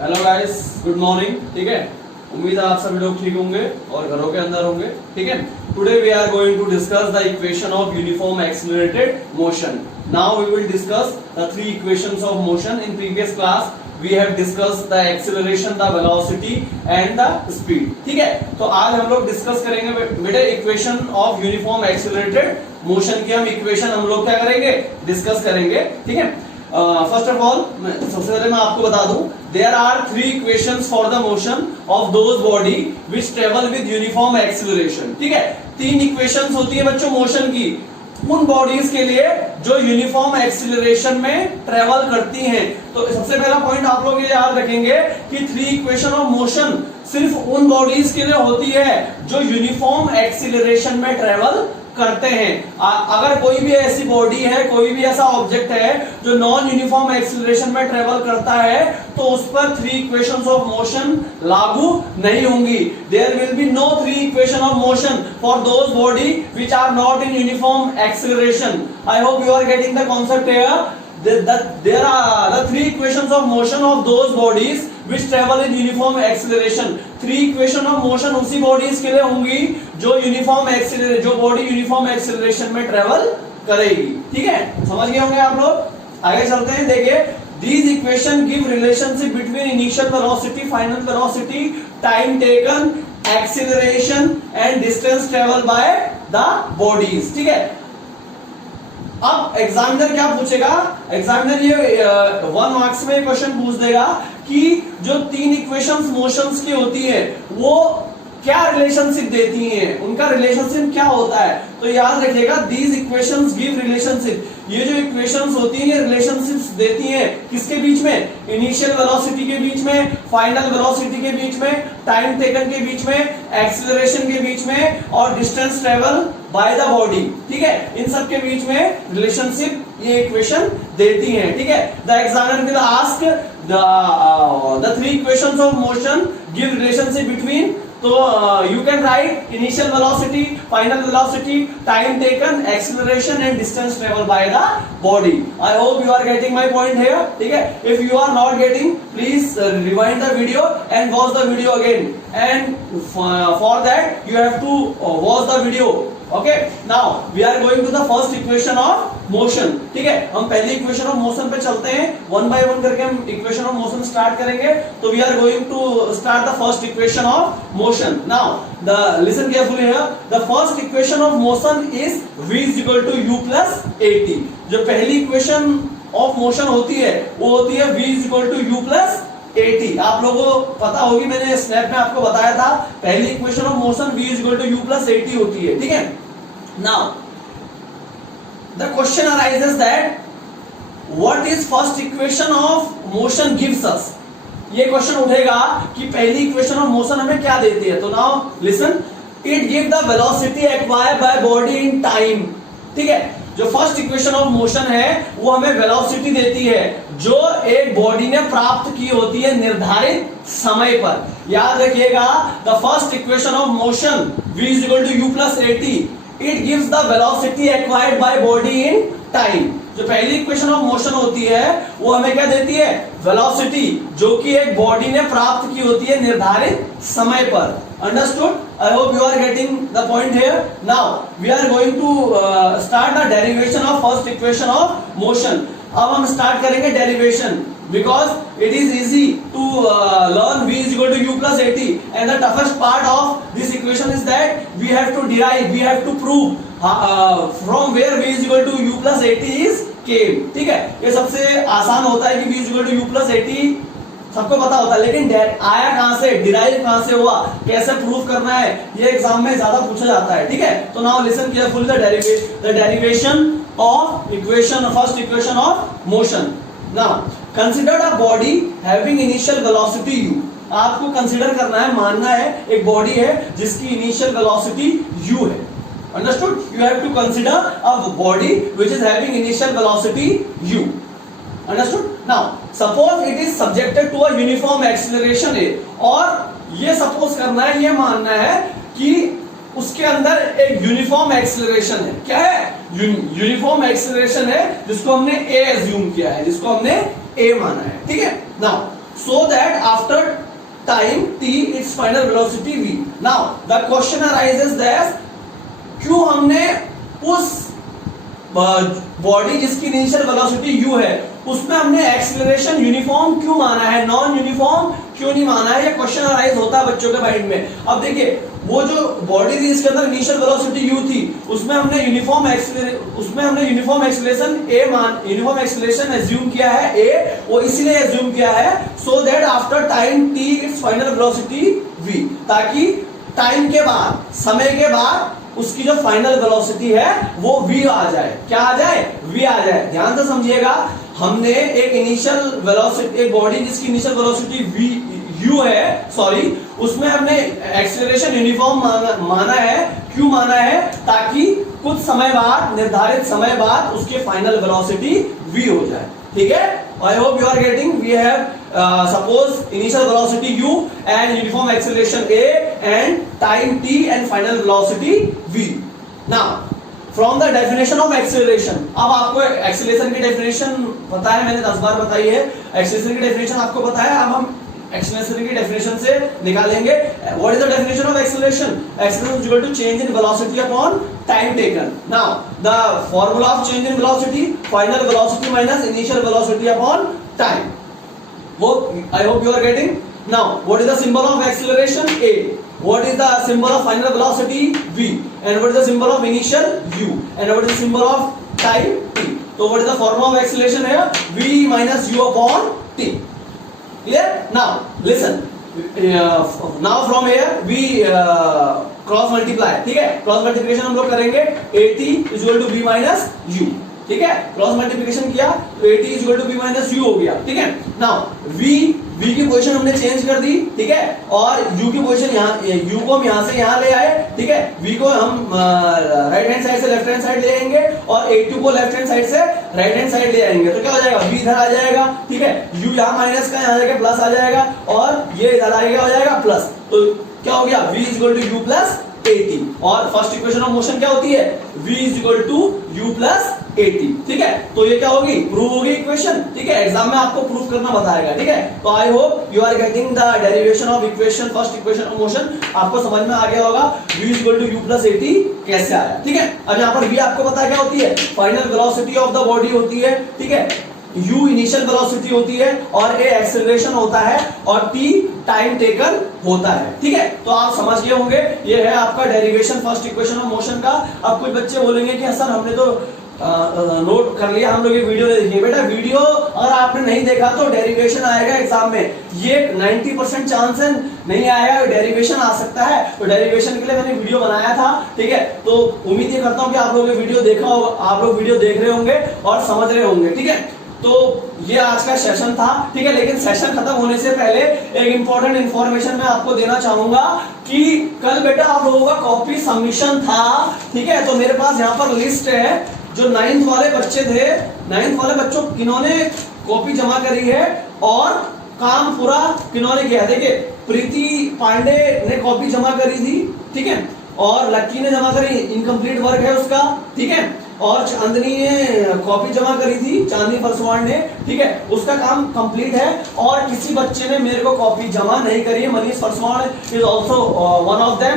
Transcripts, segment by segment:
Hello guys, good morning. ठीक है, उम्मीद है आप सभी लोग ठीक होंगे और घरों के अंदर होंगे। ठीक है, today we are going to discuss the equation of uniform accelerated motion. Now we will discuss the three equations of motion. In previous class we have discussed the acceleration, the velocity and the speed। ठीक है, तो आज हम लोग discuss करेंगे बेटे equation of uniform accelerated motion की। हम इक्वेशन हम लोग क्या करेंगे, डिस्कस करेंगे। ठीक है, फर्स्ट ऑफ ऑल सबसे पहले मैं आपको बता दूं, there are three equations for the motion of those body which travel with uniform acceleration. ठीक है, तीन इक्वेशंस होती है बच्चों मोशन की, उन बॉडीज के लिए जो यूनिफॉर्म एक्सिलरेशन में ट्रेवल करती हैं। तो सबसे पहला पॉइंट आप लोग ये याद रखेंगे कि थ्री इक्वेशन ऑफ मोशन सिर्फ उन बॉडीज के लिए होती है जो यूनिफॉर्म एक्सिलरेशन में ट्रेवल करते हैं। अगर कोई भी ऐसी बॉडी है, कोई भी ऐसा ऑब्जेक्ट है जो नॉन यूनिफॉर्म एक्सिलरेशन में ट्रेवल करता है, तो उस पर थ्री इक्वेशंस ऑफ मोशन लागू नहीं होंगी। There will be no three equation of motion for those body which are not in uniform acceleration. I hope you are getting the concept here. There are the three equations of motion of those bodies which travel in uniform acceleration। Three equation of motion उसी bodies के लिए होंगी जो uniform acceleration, जो body uniform acceleration में travel करेगी। ठीक है, समझ गए होंगे आप लोग। आगे चलते हैं, देखिए these equation give relationship between initial velocity, final velocity, time taken, acceleration and distance traveled by the bodies। ठीक है, अब एग्जामिनर क्या पूछेगा, एग्जामिनर ये 1 मार्क्स में क्वेश्चन पूछ देगा कि जो तीन इक्वेशंस मोशंस की होती है वो क्या रिलेशनशिप देती हैं, उनका रिलेशनशिप क्या होता है। तो याद रखिएगा, दीज इक्वेशंस गिव रिलेशनशिप। ये जो इक्वेशंस होती हैं ये रिलेशनशिप्स देती हैं किसके बीच में, इनिशियल वेलोसिटी के बीच में, फाइनल वेलोसिटी के बीच में, टाइम टेकन के बीच में, एक्सीलरेशन के बीच में और distance travel by the body. ठीक है, इन सब के बीच में रिलेशनशिप ये इक्वेशन देती हैं। ठीक है, the examiner will ask the three equations of motion give relationship between, तो you can write initial velocity, final velocity, time taken, acceleration and distance travel by the body. I hope you are getting my point here. ठीक है, if you are not getting, please rewind the video and watch the video again, and for that you have to watch the video. Okay, now we are going to the first equation of motion. ठीक है, हम पहली equation of motion पे चलते हैं, one by one करके हम equation of motion start करेंगे। तो we are going to start the first equation of motion. Now the listen carefully here, the first equation of motion is v is equal to u plus at। जो पहली equation of motion होती है वो होती है v is equal to u plus at। आप लोगों को पता होगी, मैंने स्नैप में आपको बताया था, पहली equation of motion v is equal to u plus at होती है। ठीक है, now the question arises that what is first equation of motion gives us. ये क्वेश्चन उठेगा कि पहली इक्वेशन ऑफ मोशन हमें क्या देती है। तो now listen, it give the velocity acquired by body in time. ठीक है, जो फर्स्ट इक्वेशन ऑफ मोशन है वो हमें वेलोसिटी देती है जो एक बॉडी ने प्राप्त की होती है निर्धारित समय पर। याद रखिएगा, the first equation of motion v is equal to u plus at, it gives the velocity acquired by body in time। जो पहली इक्वेशन ऑफ मोशन होती है वो हमें क्या देती है, वेलोसिटी जो कि एक बॉडी ने प्राप्त की होती है निर्धारित समय पर। Understood? I hope you are getting the point here. Now we are going to start the derivation of first equation of motion. अब हम स्टार्ट करेंगे derivation, because it is easy to learn v is equal to u plus at, and the toughest part of this equation is that we have to derive, we have to prove from where v is equal to u plus at is came। ठीक है, ये सबसे आसान होता है कि v is equal to u plus at सबको पता होता है, लेकिन आया कहां से, डिराइव कहां से हुआ, कैसे प्रूव करना है, ये एग्जाम में ज्यादा पूछा जाता है। ठीक है, तो now listen carefully the derivation of equation, first equation of motion. Now consider a body having initial velocity u। आपको कंसिडर करना है, मानना है एक बॉडी है जिसकी इनिशियल वेलोसिटी u है। Understood? You have to consider a body which is having initial velocity u। Understood? Now suppose it is subjected to a uniform acceleration a, और ये सपोज करना है, ये मानना है कि उसके अंदर एक यूनिफॉर्म एक्सीलरेशन है। क्या है? यूनिफॉर्म एक्सीलरेशन है जिसको हमने a एज्यूम किया है, जिसको हमने a माना है। ठीक है, now so that after time t its final velocity v. Now the question arises that क्यों हमने उस बॉडी जिसकी इनिशियल वेलोसिटी u है उसमें हमने एक्सीलरेशन यूनिफॉर्म क्यों माना है, नॉन यूनिफॉर्म क्यों नहीं माना है? ये क्वेश्चन अराइज होता है बच्चों के माइंड में। अब देखिए वो जो बॉडी थी इसके अंदर इनिशियल वेलोसिटी u थी, उसमें हमने uniform acceleration uniform acceleration assume किया है a, वो इसलिए एज्यूम किया है so that after time t it's final velocity v, ताकि टाइम के बाद, समय के बाद उसकी जो फाइनल वेलोसिटी है वो v आ जाए। क्या आ जाए? v आ जाए। ध्यान से समझिएगा, हमने एक इनिशियल वेलोसिटी, एक बॉडी जिसकी इनिशियल वेलोसिटी v u है, सॉरी, उसमें हमने एक्सीलरेशन यूनिफॉर्म माना है। क्यों माना है? ताकि कुछ समय बाद, निर्धारित समय बाद उसके फाइनल वेलोसिटी v हो जाए। ठीक है? I hope you are getting. We have suppose initial velocity u and uniform acceleration a and time t and final velocity v. Now from the definition of acceleration, अब आपको acceleration की definition पता है, मैंने 10 बार बताई है। acceleration की definition आपको पता है, अब हम acceleration की definition से निकालेंगे। What is the definition of acceleration? Acceleration is equal to change in velocity upon time taken. Now the formula of change in velocity, final velocity minus initial velocity upon time. I hope you are getting. Now what is the symbol of acceleration? A. What is the symbol of final velocity? V. And what is the symbol of initial? U. And what is the symbol of time? T. So what is the formula of acceleration here? V minus U upon T. Clear? Now listen. Now from here we cross multiply. ठीक है, cross multiplication हम लोग करेंगे at is equal to v minus u। ठीक है, cross multiplication किया तो at is equal to v minus u हो गया। ठीक है, नाउ v की पोजीशन हमने चेंज कर दी। ठीक है, और u की पोजीशन यहाँ, u को हम यहाँ से यहाँ ले आए। ठीक है, v को हम राइट हैंड साइड से लेफ्ट हैंड साइड ले आएंगे और a2 को लेफ्ट हैंड साइड से राइट हैंड साइड ले आएंगे। तो क्या हो जाएगा? v इधर आ जाएगा। ठीक है, u यहाँ माइनस का यहाँ जाके प्लस आ जाएगा और ये इधर आएगा, हो जाएगा प्लस। तो क्या हो गया? v is equal to u plus at। और फर्स्ट इक्वेशन ऑफ मोशन क्या होती है? v is equal to u plus at। ठीक है, तो ये क्या होगी? प्रूव होगी इक्वेशन। ठीक है, एग्जाम में आपको प्रूव करना बताएगा। ठीक है, तो I hope you are getting the derivation of equation, first equation of motion आपको समझ में आ गया होगा। v is equal to u plus at कैसे आया? ठीक है, अब यहाँ पर v आपको पता है क्या होती है? Final velocity of the body होती है। ठीक है, u इनिशियल वेलोसिटी होती है और a एक्सेलरेशन होता है और t टाइम टेकन होता है। ठीक है, तो आप समझ गए होंगे, ये है आपका derivation first equation of motion का। अब कुछ बच्चे बोलेंगे कि सर हमने तो नोट कर लिया, हम लोग ये वीडियो नहीं देखिए। बेटा वीडियो अगर आपने नहीं देखा तो डेरिवेशन आएगा एग्जाम में, ये 90% चांस है नहीं आएगा, डेरिवेशन आ सकता है। तो डेरिवेशन के लिए मैंने वीडियो बनाया था। ठीक है, तो उम्मीद ये करता हूँ कि आप लोग ये वीडियो देखा होगा, आप लोग वीडियो देख रहे होंगे और समझ रहे होंगे। ठीक है, तो ये आज का सेशन था। ठीक है, लेकिन सेशन खत्म होने से पहले एक इंपॉर्टेंट इंफॉर्मेशन मैं आपको देना चाहूंगा कि कल बेटा आप लोगों का कॉपी सबमिशन था। ठीक है, तो मेरे पास यहाँ पर लिस्ट है जो 9th वाले बच्चे थे, 9th वाले बच्चों किन्होंने कॉपी जमा करी है और काम पूरा किन्होंने किया। देखिए प्रीति पांडे ने कॉपी जमा करी थी। ठीक है, और लक्की ने जमा करी, इनकम्प्लीट वर्क है उसका। ठीक है, और चांदनी ने कॉपी जमा करी थी, चांदनी परसवान ने। ठीक है, उसका काम कंप्लीट है। और किसी बच्चे ने मेरे को कॉपी जमा नहीं करी है। Manish Parsawan is also one of them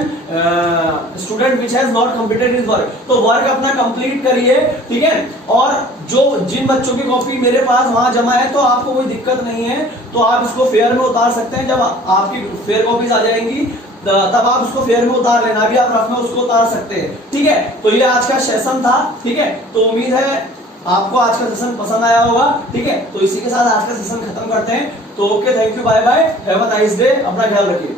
student which has not completed his work. तो वर्क अपना कंप्लीट करिए। ठीक है, और जो जिन बच्चों की कॉपी मेरे पास वहां जमा है तो आपको कोई दिक्कत नहीं है, तो आप इसको फेयर में उतार सकते हैं। जब आपकी फेयर कॉपीज आ जाएंगी तब आप उसको फेयर में उतार लेना, अभी आप रफ में उसको उतार सकते हैं। ठीक है, तो ये आज का सेशन था। ठीक है, तो उम्मीद है आपको आज का सेशन पसंद आया होगा। ठीक है, तो इसी के साथ आज का सेशन खत्म करते हैं। तो okay, thank you, bye bye, have a nice day, अपना ख्याल रखिए।